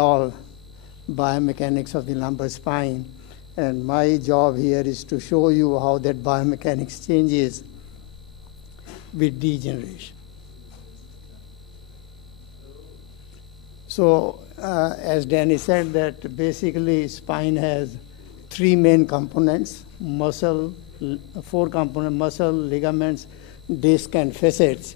all biomechanics of the lumbar spine, and my job here is to show you how that biomechanics changes with degeneration. So as Danny said, that basically spine has three main components: muscle, four components: muscle, ligaments, disc, and facets.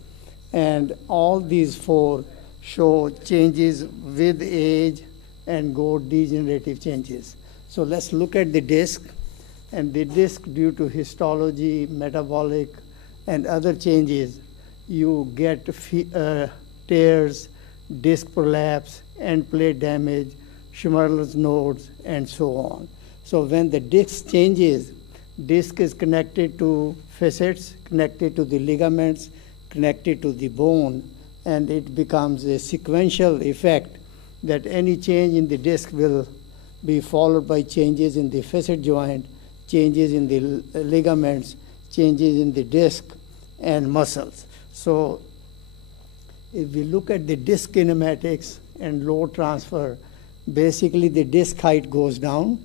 And all these four show changes with age and go degenerative changes. So let's look at the disc. And the disc, due to histology, metabolic, and other changes, you get tears, disc prolapse, end plate damage, Schmerler's nodes, and so on. So when the disc changes, disc is connected to facets, connected to the ligaments, connected to the bone, and it becomes a sequential effect that any change in the disc will be followed by changes in the facet joint, changes in the ligaments, changes in the disc and muscles. So if we look at the disc kinematics and load transfer, basically the disc height goes down,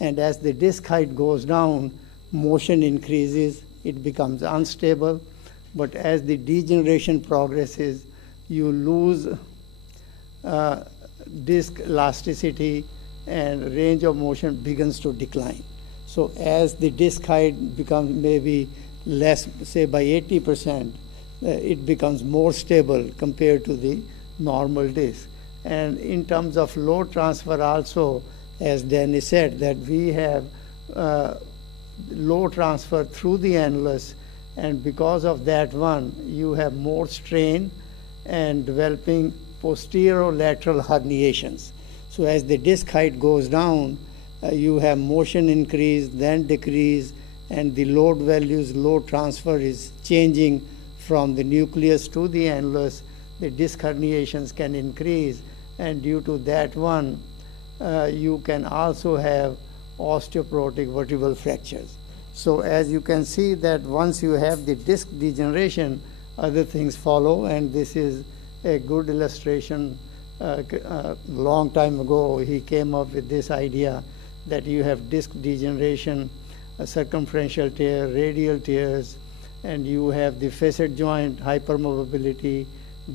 and as the disc height goes down, motion increases, it becomes unstable. But as the degeneration progresses, you lose disc elasticity and range of motion begins to decline. So as the disc height becomes maybe less, say by 80%, it becomes more stable compared to the normal disc. And in terms of load transfer also, as Danny said, that we have load transfer through the annulus, and because of that one, you have more strain and developing posterolateral herniations. So as the disc height goes down, you have motion increase, then decrease, and the load values, load transfer is changing from the nucleus to the annulus. The disc herniations can increase, and due to that one, you can also have osteoporotic vertebral fractures. So as you can see that once you have the disc degeneration, other things follow, and this is a good illustration. Long time ago, he came up with this idea that you have disc degeneration, a circumferential tear, radial tears, and you have the facet joint hypermobility,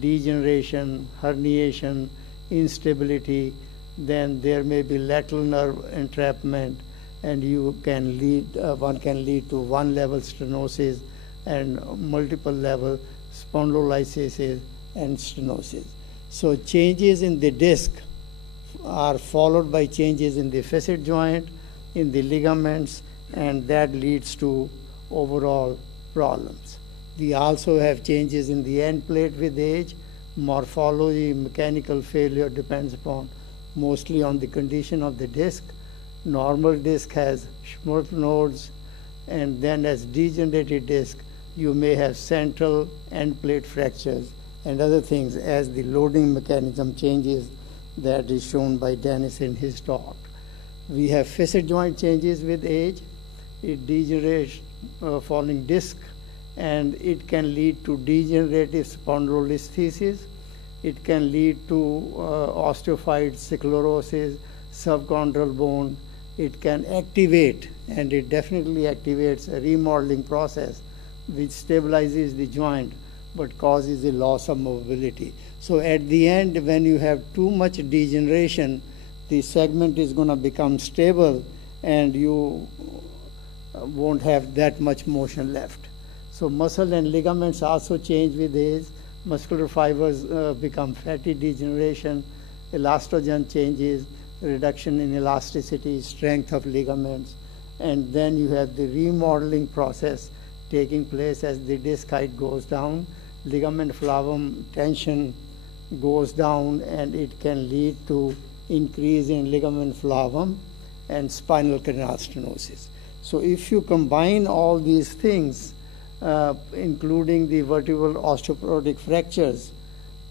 degeneration, herniation, instability. Then there may be lateral nerve entrapment, and you can lead, one can lead to one-level stenosis and multiple-level spondylolysis and stenosis. So changes in the disc are followed by changes in the facet joint, in the ligaments, and that leads to overall problems. We also have changes in the end plate with age. Morphology, mechanical failure depends upon mostly on the condition of the disc. Normal disc has Schmerler's nodes, and then as degenerated disc, you may have central end plate fractures and other things as the loading mechanism changes. That is shown by Dennis in his talk. We have facet joint changes with age. It degenerates falling disc, and it can lead to degenerative spondylolisthesis. It can lead to osteophyte sclerosis, subchondral bone. It can activate, and it definitely activates a remodeling process which stabilizes the joint but causes a loss of mobility. So at the end, when you have too much degeneration, the segment is going to become stable and you won't have that much motion left. So muscle and ligaments also change with age. Muscular fibers become fatty degeneration, elastogen changes, reduction in elasticity, strength of ligaments, and then you have the remodeling process taking place as the disc height goes down. Ligament flavum tension goes down, and it can lead to increase in ligament flavum and spinal canal stenosis. So if you combine all these things, including the vertebral osteoporotic fractures,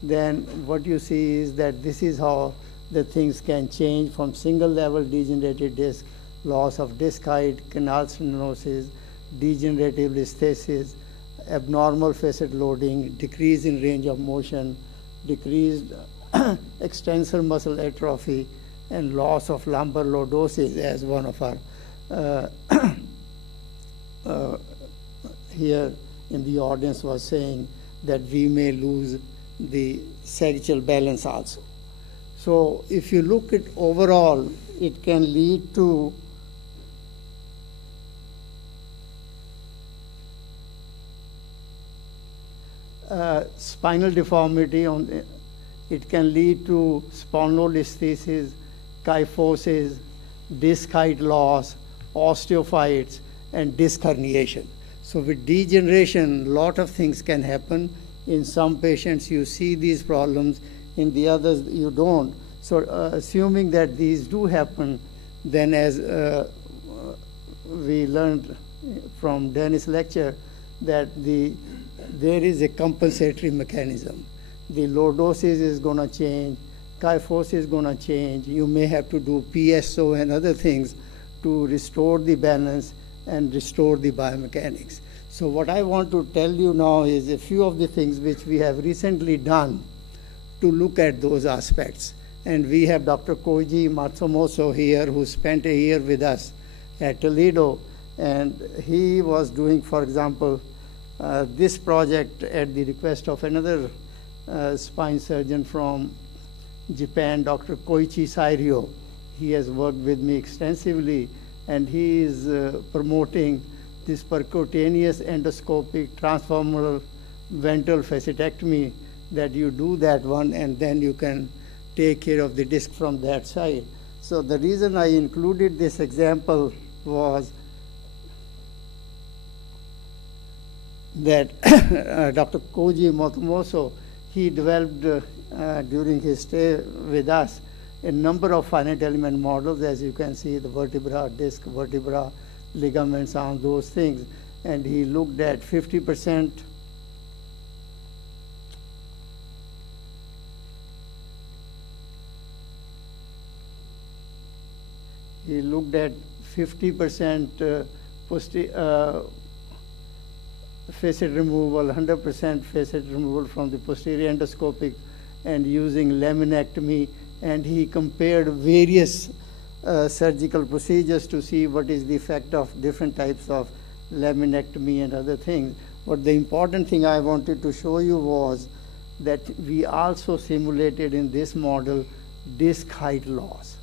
then what you see is that this is how the things can change from single level degenerated disc, loss of disc height, canal stenosis, degenerative listhesis, abnormal facet loading, decrease in range of motion, decreased extensor muscle atrophy and loss of lumbar lordosis, as one of our here in the audience was saying, that we may lose the sagittal balance also. So if you look at overall, it can lead to spinal deformity. It can lead to spondylolisthesis, kyphosis, disc height loss, osteophytes, and disc herniation. So with degeneration, a lot of things can happen. In some patients, you see these problems. In the others, you don't. So assuming that these do happen, then as we learned from Dennis' lecture, that there is a compensatory mechanism. The lordosis is going to change, kyphosis is going to change. You may have to do PSO and other things to restore the balance and restore the biomechanics. So what I want to tell you now is a few of the things which we have recently done to look at those aspects. And we have Dr. Koji Matsumoto here, who spent a year with us at Toledo, and he was doing, for example, this project at the request of another spine surgeon from Japan, Dr. Koichi Sairio. He has worked with me extensively, and he is promoting this percutaneous endoscopic transfemoral ventral facetectomy, that you do that one and then you can take care of the disc from that side. So the reason I included this example was that Dr. Koji Matsumoto, he developed during his stay with us a number of finite element models, as you can see, the vertebra, disc, vertebra, ligaments, on those things. And he looked at 50%. He looked at 50% facet removal, 100% facet removal from the posterior endoscopic, and using laminectomy. And he compared various surgical procedures to see what is the effect of different types of laminectomy and other things. But the important thing I wanted to show you was that we also simulated in this model disc height loss.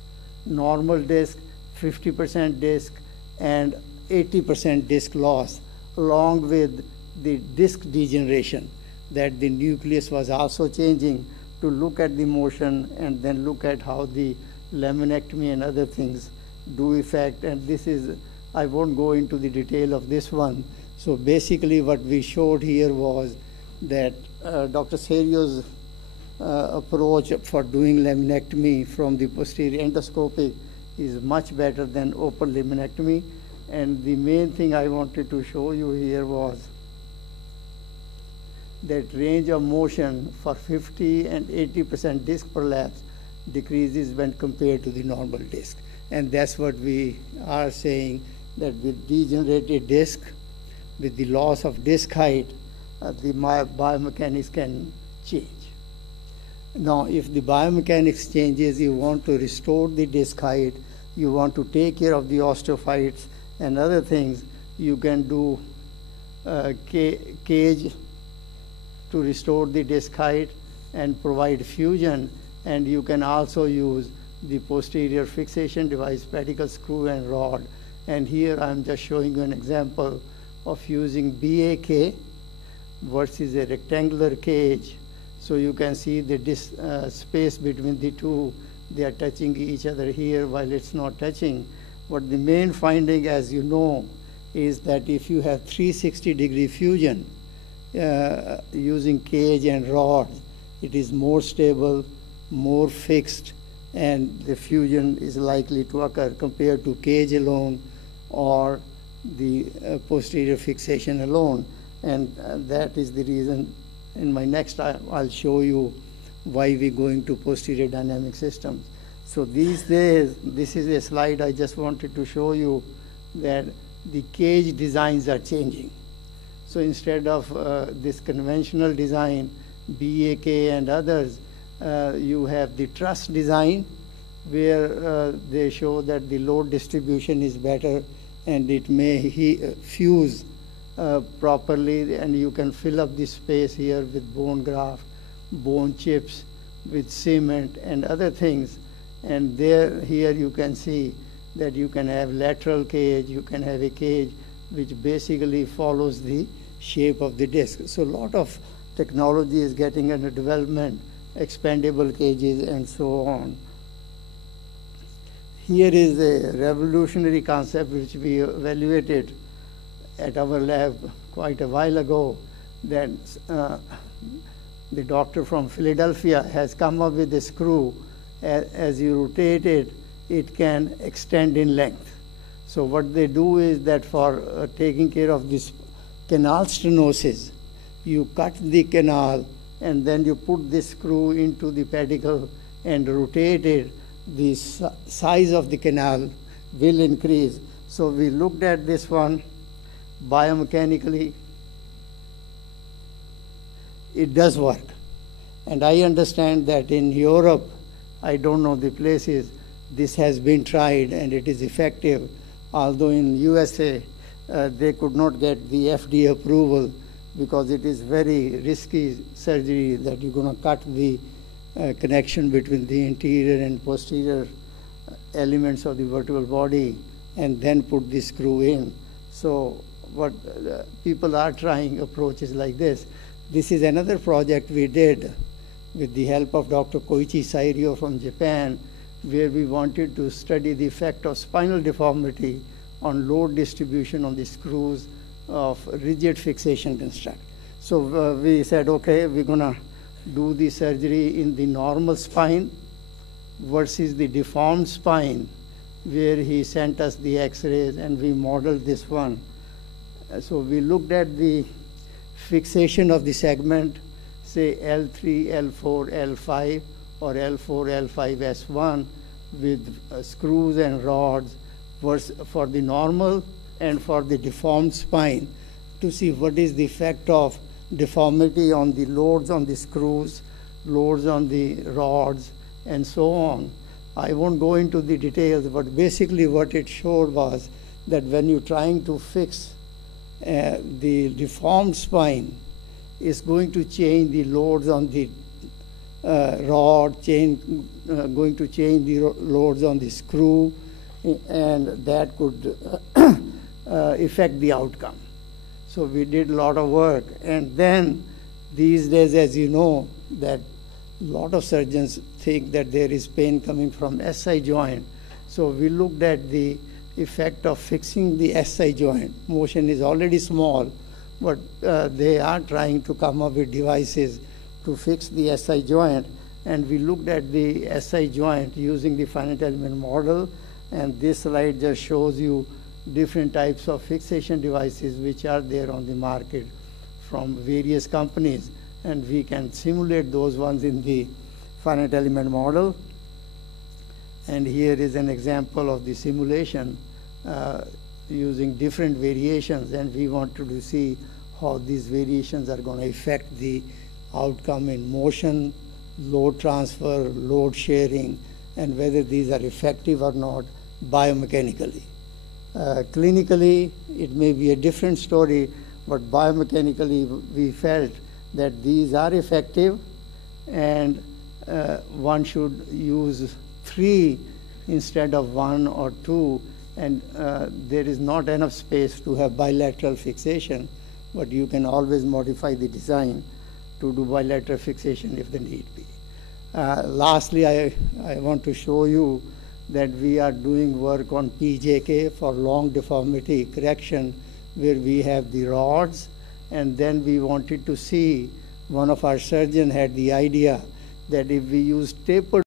Normal disc, 50% disc, and 80% disc loss, along with the disc degeneration, that the nucleus was also changing, to look at the motion and then look at how the laminectomy and other things do affect. And this is, I won't go into the detail of this one. So basically what we showed here was that Dr. Serio's approach for doing laminectomy from the posterior endoscopic is much better than open laminectomy. And the main thing I wanted to show you here was that range of motion for 50 and 80% disc prolapse decreases when compared to the normal disc. And that's what we are saying, that with degenerated disc, with the loss of disc height, the biomechanics can change. Now, if the biomechanics changes, you want to restore the disc height, you want to take care of the osteophytes and other things, you can do cage to restore the disc height and provide fusion. And you can also use the posterior fixation device, pedicle screw and rod. And here I'm just showing you an example of using BAK versus a rectangular cage. So you can see the space between the two. They are touching each other here while it's not touching. But the main finding, as you know, is that if you have 360-degree fusion using cage and rod, it is more stable, more fixed, and the fusion is likely to occur compared to cage alone or the posterior fixation alone. And that is the reason. In my next I'll show you why we're going to posterior dynamic systems. So these days, this is a slide I just wanted to show you that the cage designs are changing. So instead of this conventional design, BAK and others, You have the truss design, where they show that the load distribution is better and it may fuse properly, and you can fill up the space here with bone graft, bone chips, with cement and other things. And here you can see that you can have lateral cage, you can have a cage which basically follows the shape of the disc. So a lot of technology is getting under development, expandable cages and so on. Here is a revolutionary concept which we evaluated at our lab quite a while ago, that the doctor from Philadelphia has come up with a screw. As you rotate it, it can extend in length. So what they do is that for taking care of this canal stenosis, you cut the canal and then you put this screw into the pedicle and rotate it. The size of the canal will increase. So we looked at this one biomechanically. It does work. And I understand that in Europe, I don't know the places, this has been tried and it is effective. Although in USA, they could not get the FDA approval because it is very risky surgery that you're going to cut the connection between the anterior and posterior elements of the vertebral body and then put the screw in. So what people are trying approaches like this. This is another project we did with the help of Dr. Koichi Sairio from Japan, where we wanted to study the effect of spinal deformity on load distribution on the screws of rigid fixation construct. So we said, okay, we're going to do the surgery in the normal spine versus the deformed spine, where he sent us the x-rays and we modeled this one. So we looked at the fixation of the segment, say L3, L4, L5, or L4, L5, S1, with screws and rods for the normal and for the deformed spine, to see what is the effect of deformity on the loads on the screws, loads on the rods, and so on. I won't go into the details, but basically what it showed was that when you're trying to fix the deformed spine, it's going to change the loads on the rod, going to change the loads on the screw, and that could affect the outcome. So we did a lot of work. And then these days, as you know, that a lot of surgeons think that there is pain coming from SI joint. So we looked at the effect of fixing the SI joint. Motion is already small, but they are trying to come up with devices to fix the SI joint. And we looked at the SI joint using the finite element model. And this slide just shows you different types of fixation devices which are there on the market from various companies. And we can simulate those ones in the finite element model. And here is an example of the simulation using different variations. And we wanted to see how these variations are going to affect the outcome in motion, load transfer, load sharing, and whether these are effective or not biomechanically. Clinically, it may be a different story, but biomechanically we felt that these are effective, and one should use 3 instead of 1 or 2, and there is not enough space to have bilateral fixation, but you can always modify the design to do bilateral fixation if the need be. Lastly, I want to show you that we are doing work on PJK for long deformity correction, where we have the rods, and then we wanted to see, one of our surgeons had the idea that if we use tapered